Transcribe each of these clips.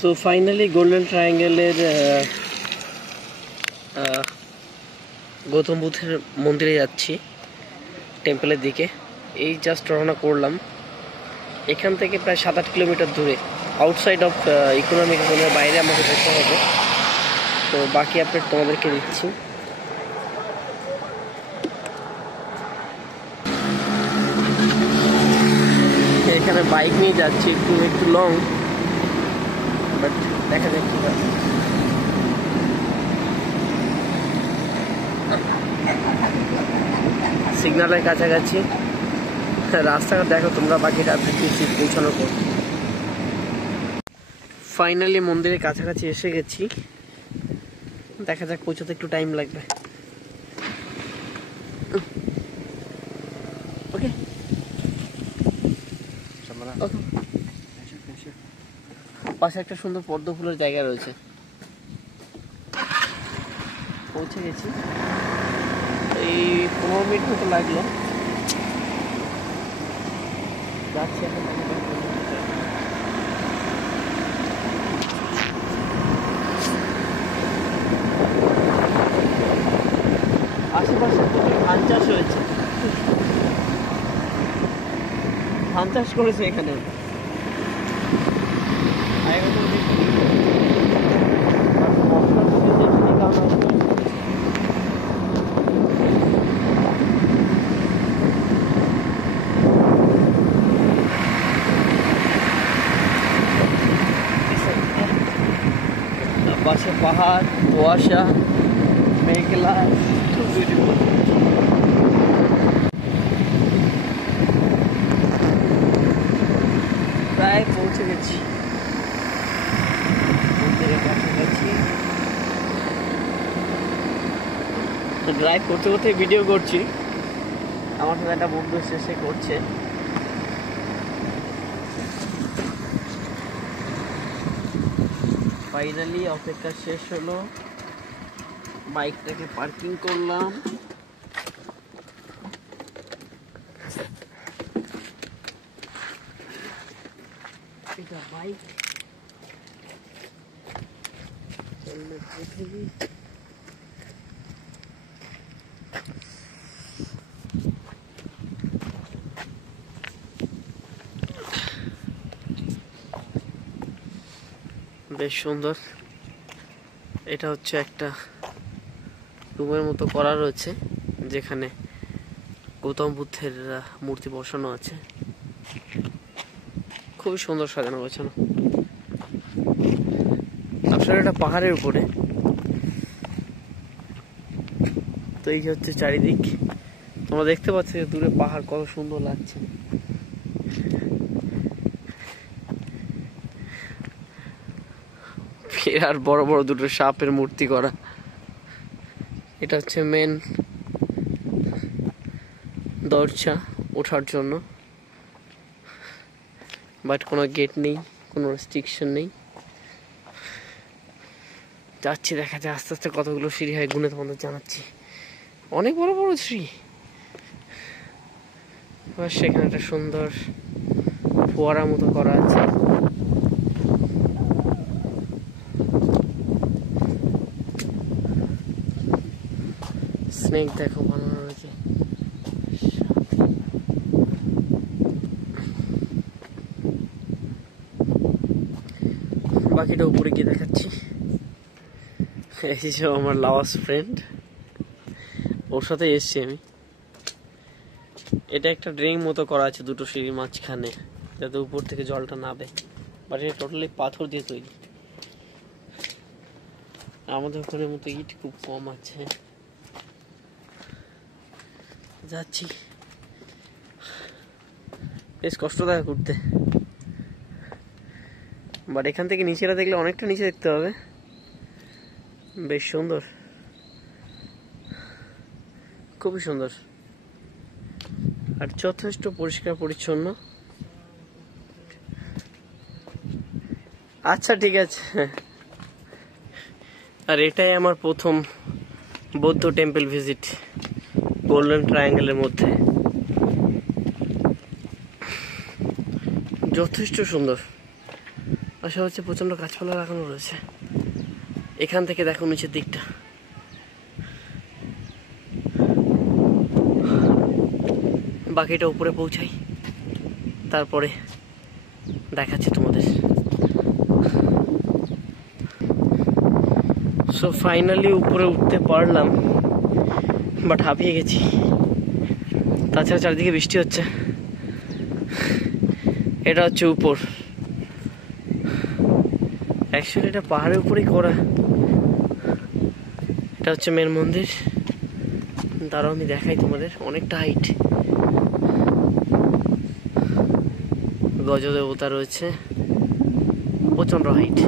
So finally golden ট্রায়াঙ্গেলের গৌতম বুদ্ধের মন্দিরে যাচ্ছি, টেম্পলের দিকে। এই জাস্ট রওনা করলাম। এখান থেকে প্রায় 7-8 কিলোমিটার দূরে, আউটসাইড অফ ইকোনমিক জোনের বাইরে আমাকে যেতে হবে। তো বাকি আপডেট তোমাদেরকে দিচ্ছি। এখানে বাইক নিয়ে যাচ্ছি, একটু লং, বাট দেখা যাক কি হয়। সিগন্যালের কাছাকাছি, রাস্তাটা দেখো তোমরা বাকিটা পৌঁছানোর পর। ফাইনালি মন্দিরের কাছাকাছি এসে গেছি, দেখা যাক, পৌঁছাতে একটু টাইম লাগবে। ওকে, পাশে একটা সুন্দর পদ্ম ফুলের জায়গা রয়েছে, পৌঁছে গেছি। এই 15 মিনিট মতো লাগলো, যাচ্ছি এখন। আশেপাশে ধান চাষ হয়েছে, ধান চাষ করেছে এখানে। পাশে পাহাড়, কুয়াশা, মেঘলা, খুব বিউটিফুল। প্রায় পৌঁছে গেছি, মন্দিরের কাছাকাছি। ড্রাইভ করতে করতে ভিডিও করছি, আমার সাথে একটা বন্ধু শেষে করছে। ফাইনালি অপেক্ষা শেষ হলো, বাইকটাকে পার্কিং করলাম। এটা বাইক, বেশ সুন্দর। এটা হচ্ছে একটা রুমের মতো করা রয়েছে, যেখানে গৌতম বুদ্ধের মূর্তি বসানো আছে। খুবই সুন্দর সাজানো গোছানো। আসলে এটা পাহাড়ের উপরে, তো এই হচ্ছে চারিদিক। তোমরা দেখতে পাচ্ছ যে দূরে পাহাড় কত সুন্দর লাগছে। আর বড় বড় দুটো সাপের মূর্তি করা। এটা হচ্ছে মেন দরজা ওঠার জন্য, বাট কোনো গেট নেই, কোনো রেস্ট্রিকশন নেই। যাচ্ছি, দেখা যায় আস্তে আস্তে কতগুলো সিঁড়ি হয় গুনে তোমাদের জানাচ্ছি। অনেক বড় বড় সিঁড়ি। সেখানে একটা সুন্দর ফোয়ারা মতো করা আছে। স্নেক দেখো বানানো রয়েছে। বাকিটা উপরে গিয়ে দেখাচ্ছি। এই যে আমার লাওয়াস ফ্রেন্ড, ওর সাথে এসছি আমি। এটা একটা ড্রেন মতো করা আছে দুটো সিঁড়ির মাঝখানে, যাতে উপর থেকে জলটা নাবে, বাট এটা টোটালি পাথর দিয়ে তৈরি। আমাদের ওখানের মতো ইট খুব কম আছে। যাচ্ছি, বেশ কষ্টদায়ক উঠতে, বাট এখান থেকে নিচেরা দেখলে অনেকটা নিচে দেখতে হবে। বেশ সুন্দর, খুবই সুন্দর, আর যথেষ্ট পরিষ্কার পরিচ্ছন্ন। আচ্ছা ঠিক আছে। আর এটাই আমার প্রথম বৌদ্ধ টেম্পল ভিজিট গোল্ডেন ট্রায়াঙ্গেলের মধ্যে। যথেষ্ট সুন্দর, আশা হচ্ছে প্রচণ্ড গাছপালা লাগানো রয়েছে। এখান থেকে দেখো নিচের দিকটা, বাকিটা উপরে পৌঁছাই, তারপরে দেখাচ্ছি তোমাদের। সো ফাইনালি উপরে উঠতে পারলাম, বাট হাঁপিয়ে গেছি। তাছাড়া চারিদিকে বৃষ্টি হচ্ছে। এটা হচ্ছে উপর, অ্যাকচুয়ালি এটা পাহাড়ের উপরেই করা। এটা হচ্ছে মেন মন্দির। দাঁড়াও আমি দেখাই তোমাদের, অনেকটা হাইট। গজদেবতা রয়েছে, প্রচন্ড হাইট।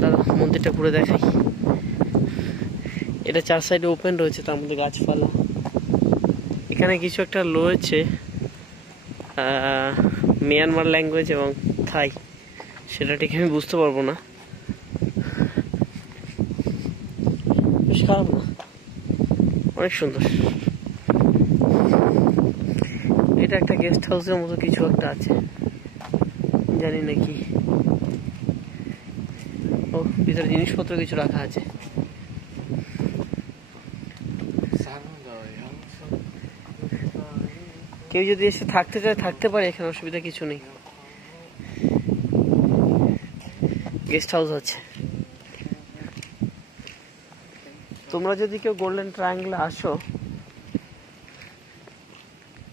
দাঁড়াও মন্দিরটা ঘুরে দেখাই। এটা 4 সাইডে ওপেন রয়েছে, তার মধ্যে গাছপালা। এখানে কিছু একটা রয়েছে মিয়ানমার ল্যাঙ্গুয়েজ এবং থাই, সেটা ঠিক আমি বুঝতে পারবো না। বেশ খারাপ না, অনেক সুন্দর। এটা একটা গেস্ট হাউসের মতো কিছু একটা আছে, জানি না কি। ও ভিতরে জিনিসপত্র কিছু রাখা আছে। কেউ যদি এসে থাকতে চায় থাকতে পারে, এখানে অসুবিধা কিছু নেই। গেস্ট হাউস আছে। তোমরা যদি কেউ গোল্ডেন ট্রায়াঙ্গলে আসো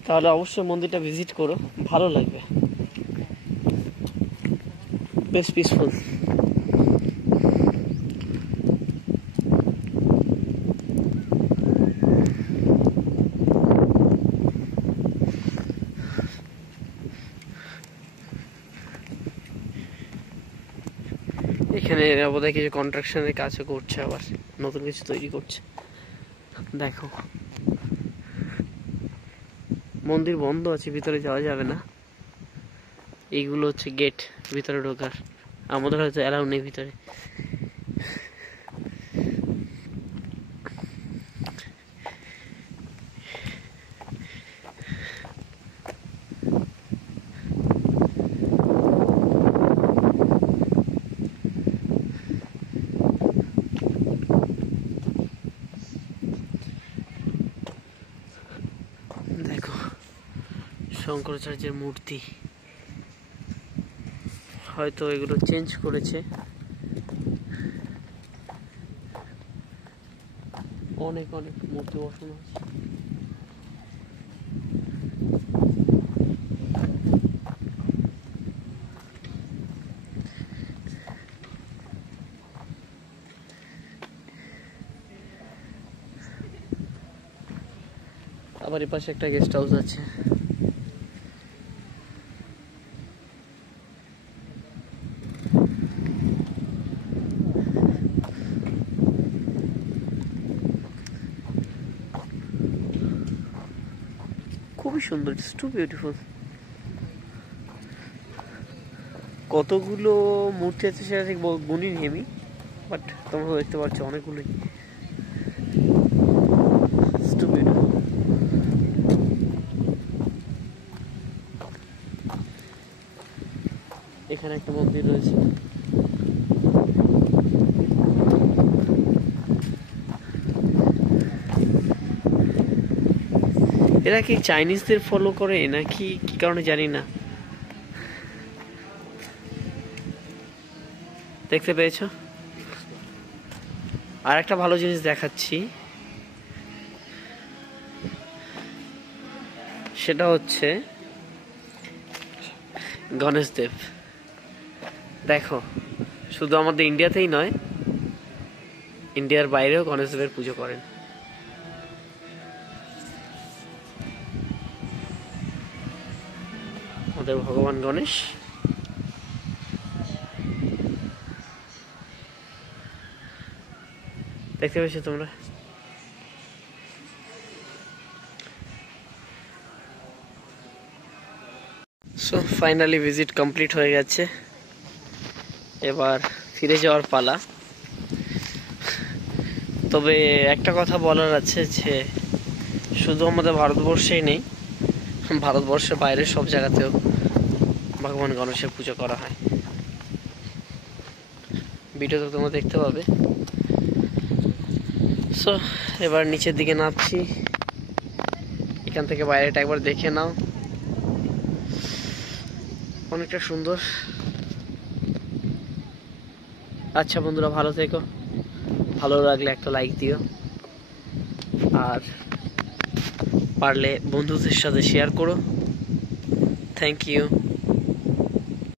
তাহলে অবশ্যই মন্দিরটা ভিজিট করো, ভালো লাগবে, বেশ পিসফুল। এখানে বোধহয় কিছু কন্ট্রাকশনের কাজও করছে, আবার নতুন কিছু তৈরি করছে। দেখো মন্দির বন্ধ আছে, ভিতরে যাওয়া যাবে না। এইগুলো হচ্ছে গেট ভিতরে ঢোকার, আমাদের হয়তো অ্যালাউ নেই ভিতরে। দেখো শঙ্করাচার্যের মূর্তি, হয়তো এগুলো চেঞ্জ করেছে। অনেক অনেক মূর্তি বসানো আছে। আবার এই পাশে একটা গেস্ট হাউস আছে। খুবই সুন্দর, ইটস টু বিউটিফুল। কতগুলো মূর্তি আছে সেটা ঠিক গুনিনি আমি, বাট তোমরা দেখতে পাচ্ছ অনেকগুলোই। It's too beautiful. এখানে একটা মন্দির রয়েছে। এরা কি চাইনিজদের ফলো করে নাকি কি কারণে জানি না। দেখতে পেয়েছো? আর একটা ভালো জিনিস দেখাচ্ছি, সেটা হচ্ছে গণেশ দেব। দেখো শুধু আমাদের ইন্ডিয়াতেই নয়, ইন্ডিয়ার বাইরেও গণেশ দেবের পুজো করেন। আমাদের ভগবান গণেশ। দেখতে পেয়েছো তোমরা? সো ফাইনালি ভিজিট কমপ্লিট হয়ে গেছে, এবার ফিরে যাওয়ার পালা। তবে একটা কথা বলার আছে যে শুধু আমাদের ভারতবর্ষেই নেই, ভারতবর্ষের বাইরে সব জায়গাতেও ভগবান গণেশের পুজো করা হয়। ভিডিওতে তোমরা দেখতে পাবে। সো এবার নিচের দিকে নামছি। এখান থেকে বাইরেটা একবার দেখে নাও, অনেকটা সুন্দর। আচ্ছা বন্ধুরা, ভালো থেকো। ভালো লাগলে একটা লাইক দিও, আর পারলে বন্ধুদের সাথে শেয়ার করো। Thank you.